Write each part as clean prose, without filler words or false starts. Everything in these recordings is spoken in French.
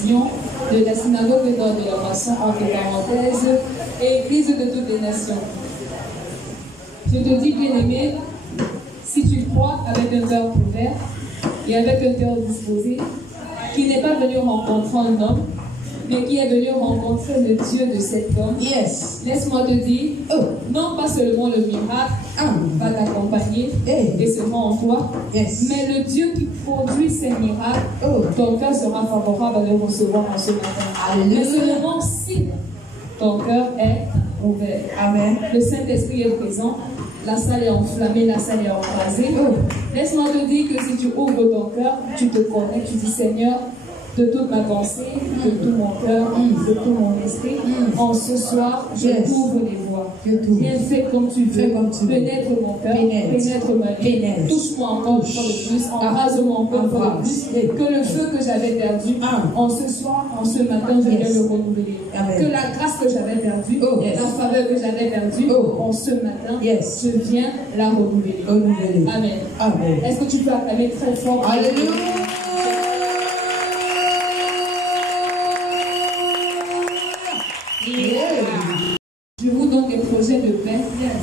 vision de la synagogue de la Moisson, entre parenthèses, et Église de toutes les nations. Je te dis, bien-aimé, si tu crois avec un cœur ouvert et avec un cœur disposé, qui n'est pas venu rencontrer un homme, mais qui est venu rencontrer le Dieu de cet homme, Yes. laisse-moi te dire, non pas seulement le miracle va t'accompagner et seulement en toi, Yes. mais le Dieu qui produit ces miracles, ton cœur sera favorable à le recevoir en ce matin. Alléluia. Mais seulement si ton cœur est ouvert. Amen. Le Saint-Esprit est présent, la salle est enflammée, la salle est embrasée. Laisse-moi te dire que si tu ouvres ton cœur, tu te connectes, tu dis Seigneur, de toute ma pensée, de tout mon cœur, de tout mon esprit, en ce soir, je t'ouvre les voies. Viens, fais comme tu veux, pénètre mon cœur, pénètre ma vie, touche-moi encore de plus, embrase-moi encore de plus, que le feu que j'avais perdu, en ce soir, en ce matin, je viens le renouveler. Que la grâce que j'avais perdue, la faveur que j'avais perdue, en ce matin, je viens la renouveler. Amen. Amen. Est-ce que tu peux acclamer très fort? Alléluia. Je vous donne des projets de paix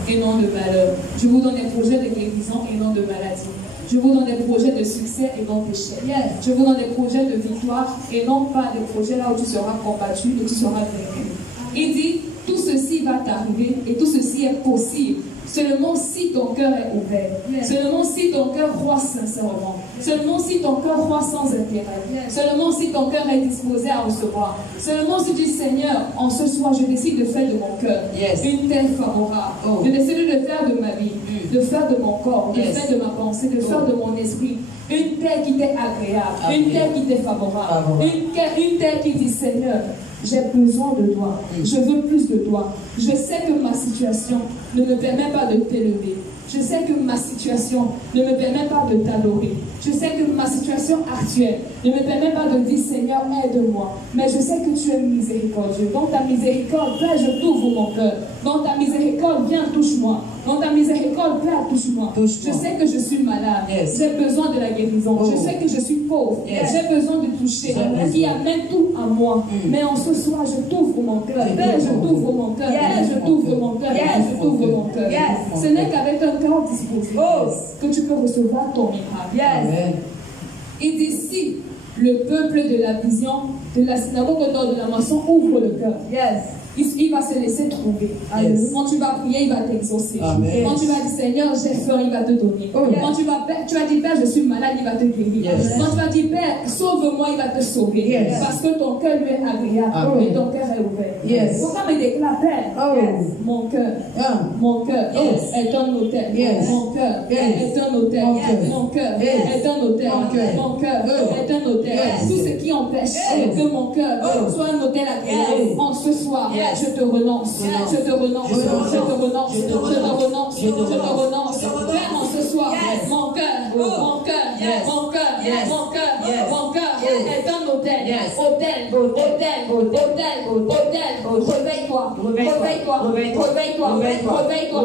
et non de malheur. Je vous donne des projets de guérison et non de maladie. Je vous donne des projets de succès et non d'échec. Je vous donne des projets de victoire et non pas des projets là où tu seras combattu et tu seras vaincu. Il dit, tout ceci va t'arriver et tout ceci est possible. Seulement si ton cœur est ouvert. Seulement si ton cœur croit sincèrement. Seulement si ton cœur croit sans intérêt. Seulement si ton cœur est disposé à recevoir. Seulement si tu dis Seigneur, en ce soir, je décide de faire de mon cœur une terre favorable. Je décide de faire de ma vie, de faire de mon corps, de faire de ma pensée, de faire de mon esprit une terre qui t'est agréable, une terre qui t'est favorable, une terre qui dit Seigneur, j'ai besoin de toi, je veux plus de toi. Je sais que ma situation ne me permet pas de t'élever. Je sais que ma situation ne me permet pas de t'adorer. Je sais que ma situation actuelle ne me permet pas de dire Seigneur, aide-moi. Mais je sais que tu es miséricordieux. Dans ta miséricorde, Père, je t'ouvre mon cœur. Dans ta miséricorde, viens, touche-moi. Dans ta miséricorde, Père, touche-moi. Je sais que je suis malade. J'ai besoin de la guérison. Je sais que je suis pauvre. J'ai besoin de toucher. Qui amène tout à moi. Mais en ce soir, je t'ouvre mon cœur. Père, je t'ouvre mon cœur. Père, je t'ouvre mon cœur. Père, je t'ouvre mon cœur. Ce n'est qu'avec un cœur disposé que tu peux recevoir ton miracle. Il dit si le peuple de la vision de la synagogue au nord de la Moisson ouvre le cœur. Il va se laisser trouver. Quand tu vas prier, il va t'exaucer. Quand tu vas dire Seigneur, j'ai faim, il va te donner. Quand tu vas dire Père, je suis malade, il va te guérir. Quand tu vas dire Père, sauve-moi, il va te sauver. Parce que ton cœur lui est agréable et ton cœur est ouvert. Pourquoi me déclare Père, mon cœur est un hôtel. Mon cœur est un hôtel. Mon cœur est un hôtel. Mon cœur est un hôtel. Tout ce qui empêche que mon cœur soit un hôtel agréable en ce soir. Je te renonce, je te renonce, je te renonce, je te renonce, je te renonce. Père, en ce soir, mon cœur, mon cœur, mon cœur, mon cœur, mon cœur est un hôtel, hôtel, hôtel, hôtel, hôtel. Réveille-toi, réveille-toi, réveille-toi, réveille-toi,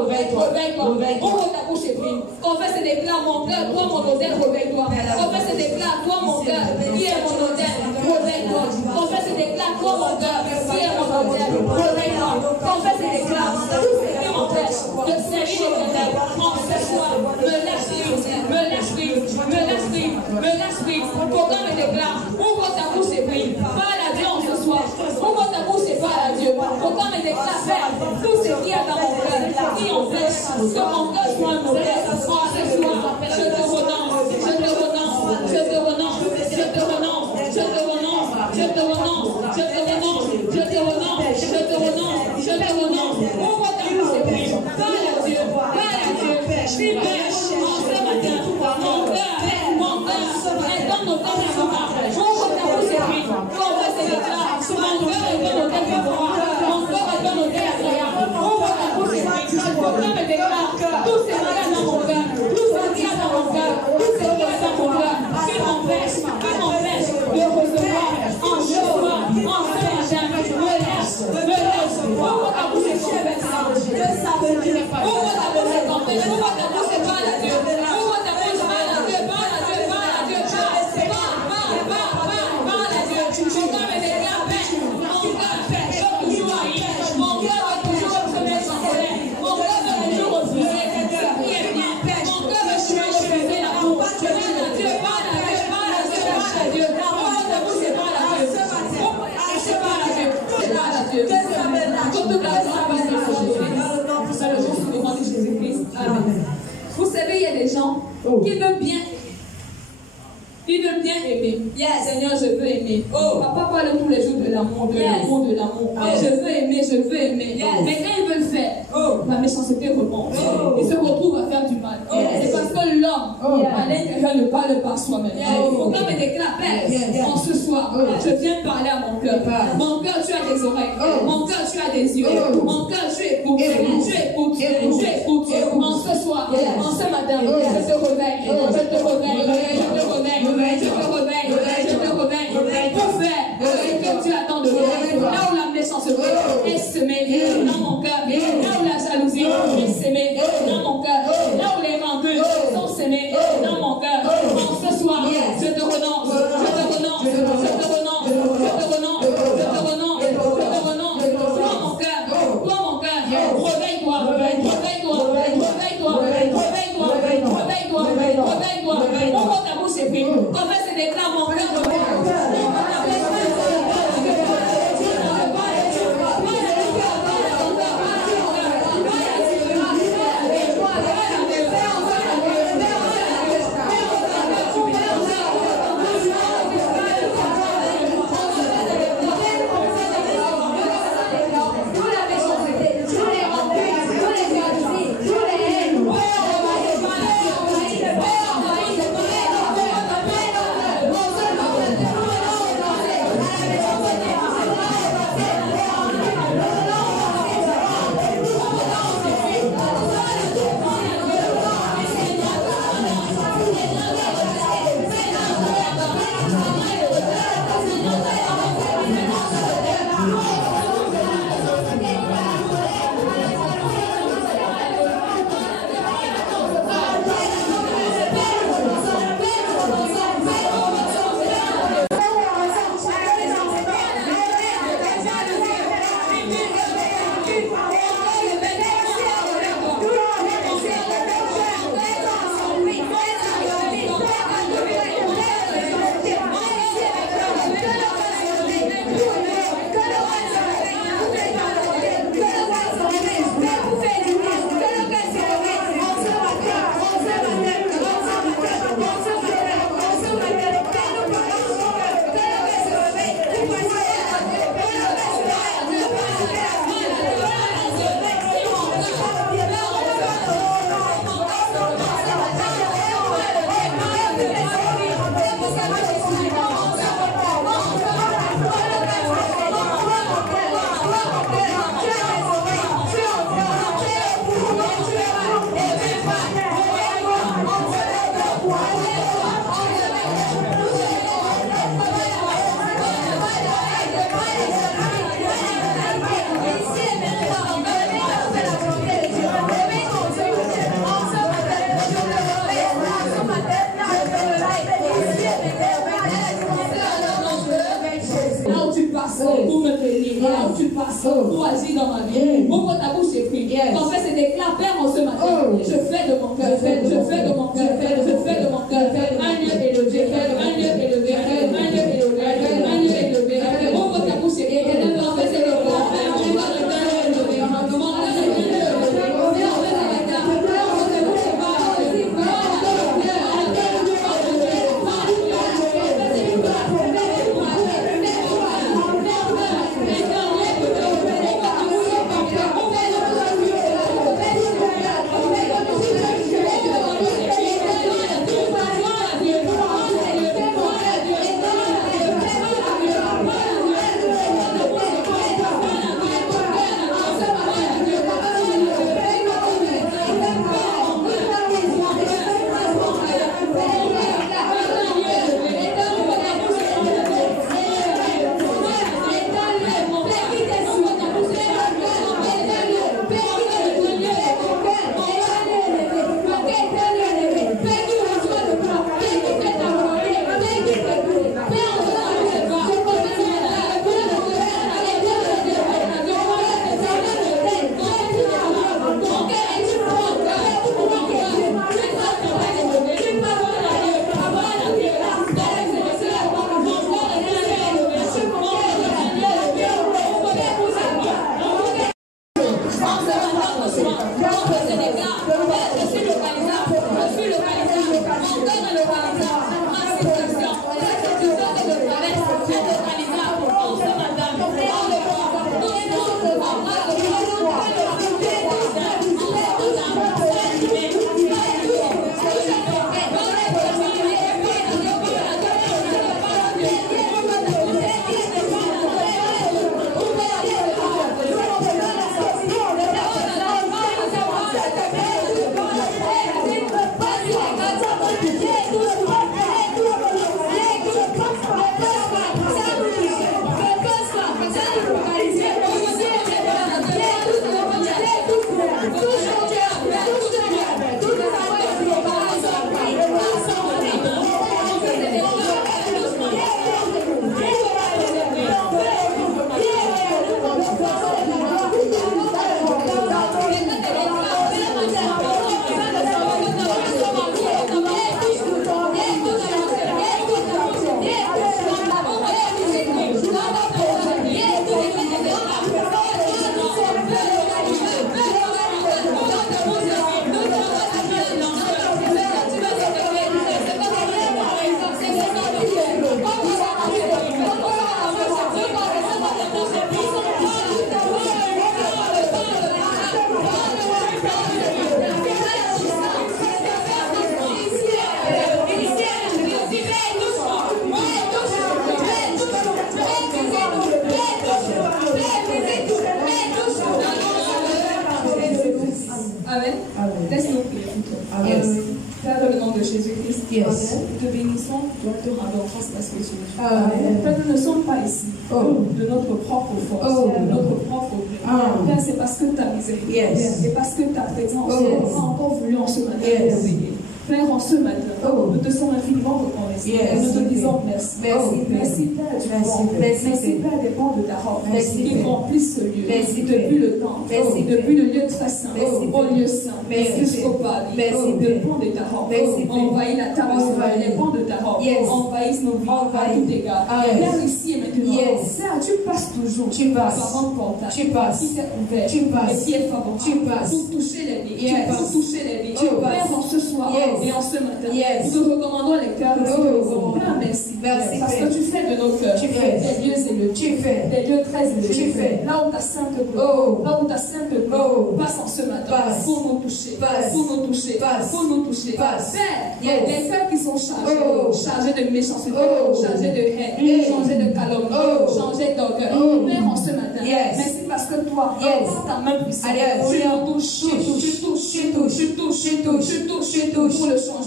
réveille-toi. Ouvre ta bouche et prie. Confesse et déclare mon cœur, toi mon hôtel, réveille-toi. Confesse et déclare, toi mon cœur, qui est mon hôtel, réveille-toi. Confesse et déclare, toi mon cœur, qui est mon hôtel. Réveille-toi, confesse et déclare tout ce qui m'empêche de servir l'Éternel en ce soir. Me lâche vivre, me lâche vivre, me lâche vivre, me lâche vivre. Pourquoi me déclare? Ouvre ta bouche et prie. Parle à Dieu en ce soir. Ouvre ta bouche et parle à Dieu. Pourquoi me déclare faire tout ce qui est dans mon cœur, qui empêche que mon cœur soit un hôtel. En ce soir, je te renonce, je te renonce, je te renonce, je te renonce, je te renonce, je te renonce, je te renonce, je te renonce, je te renonce, je te renonce. Ouvre ta bouche et prie. Parle à Dieu, parle à Dieu. Dis Père, en ce matin, mon cœur est dans nos temps favorables. Ouvre ta bouche et prie. Confesse et déclare. Mon cœur est dans nos temps favorables. Mon cœur est dans nos temps agréables. Ouvre ta bouche et prie. Pourquoi me déclare tous ces malades dans mon cœur, tout ce qui est dans mon cœur, tout ce qui est dans mon cœur, qui m'empêche de recevoir en ce soir, en ce matin. Me lâche, ouvre ta bouche et confesse. Ouvre ta bouche et confesse. Ouvre ta bouche et parle à Dieu. Ouvre ta bouche, parle à Dieu, parle à Dieu, parle à Dieu, parle à Dieu. Pourquoi qui veut bien il veut bien aimer. Yes. Seigneur, je veux aimer. Papa parle tous les jours de l'amour, de l'amour, de l'amour. Je veux aimer, je veux aimer. Mais quand il veut le faire, la méchanceté remonte. Il se retrouve à faire du mal. C'est parce que l'homme, à l'intérieur, ne parle pas soi-même. Mon cœur me déclare, Père, en ce soir, je viens parler à mon cœur. Mon cœur, tu as des oreilles. Mon cœur, tu as des yeux. Mon cœur, tu écoutes. Tu écoutes. Tu écoutes. En ce soir, en ce matin, je te réveille. Je te réveille. Je te réveille. Je te réveille, je te réveille pour faire ce que tu attends de moi. Là où la méchanceté est semée dans mon cœur, là où la jalousie est semée dans mon cœur, là où les rancœurs sont semées dans mon cœur, en ce soir, je te renonce, je te renonce, je te renonce, je te renonce, je te renonce, je te renonce. Toi mon cœur, réveille-toi, réveille-toi, réveille-toi, réveille-toi, réveille-toi, réveille-toi, ouvre ta bouche et prie. Comme c'est des clans, mon cœur, pour me bénir, là où tu passes, pour agir dans ma vie. Ouvre ta bouche et prie. En fait, c'est des claps, Père, en ce matin. Je fais de mon cœur, je fais de mon cœur, je fais de mon cœur un lieu élevé, un lieu élevé, un lieu élevé, un lieu élevé. Ouvre ta bouche et prie. En fait, c'est le cœur. de Jésus-Christ. Yes. Nous te bénissons, nous te rendons grâce parce que tu es. Amen. Père, nous ne sommes pas ici de notre propre force, de notre propre gré. Père, c'est parce que ta miséricorde, et parce que ta présence a encore voulu en ce matin nous réveiller. Père, en ce matin, nous te sommes infiniment reconnaissants. Nous te disons merci. Merci, Père, du bon. Merci, Père, des ponts de ta robe qui remplissent ce lieu. Depuis le temple, depuis le lieu très saint, au lieu saint, jusqu'au paradis. Le pont de ta robe envahit la table, les ponts de ta robe envahissent nos vies à tout égard. Père, ici et maintenant, Père, tu passes toujours par un portail qui s'est ouvert et qui est favorable pour toucher les vies. Pour toucher les vies. Père, en ce soir, et en ce matin, nous te recommandons les cœurs. Père, merci. Parce que tu fais de nos cœurs des lieux élevés, des lieux très élevés. Là où ta sainte gloire passe en ce matin pour nous toucher, pour nous toucher, pour nous toucher. Père, les cœurs qui sont chargés de méchanceté, chargés de haine, chargés de calomnie, chargés d'orgueil. Père, en ce matin, merci parce que toi, par ta main puissante, tu touches pour le changement,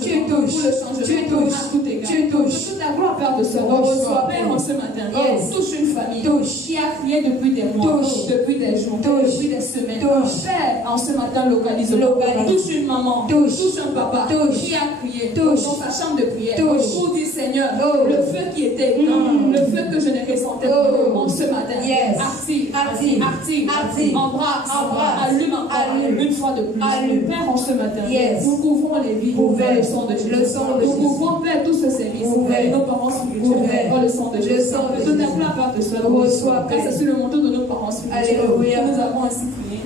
à tout égard. Toute la gloire, Père, de ce roi. Père, en ce matin, touche une famille qui a crié depuis des mois, depuis des jours, depuis des semaines. Père, en ce matin, localise-le. Touche une maman, touche un papa qui a crié dans sa chambre de prière pour dire, Seigneur, le feu qui était éteint, le feu que je ne ressentais plus en ce matin, active, embrasse, allume encore une fois de plus. Père, en ce matin, nous couvrons les vies par le sang de Jésus. Nous couvrons, Père, tout ce service et nos parents spirituels par le sang de Jésus. Que toute la gloire de soi, car c'est sur le manteau de nos parents spirituels que nous avons ainsi prié.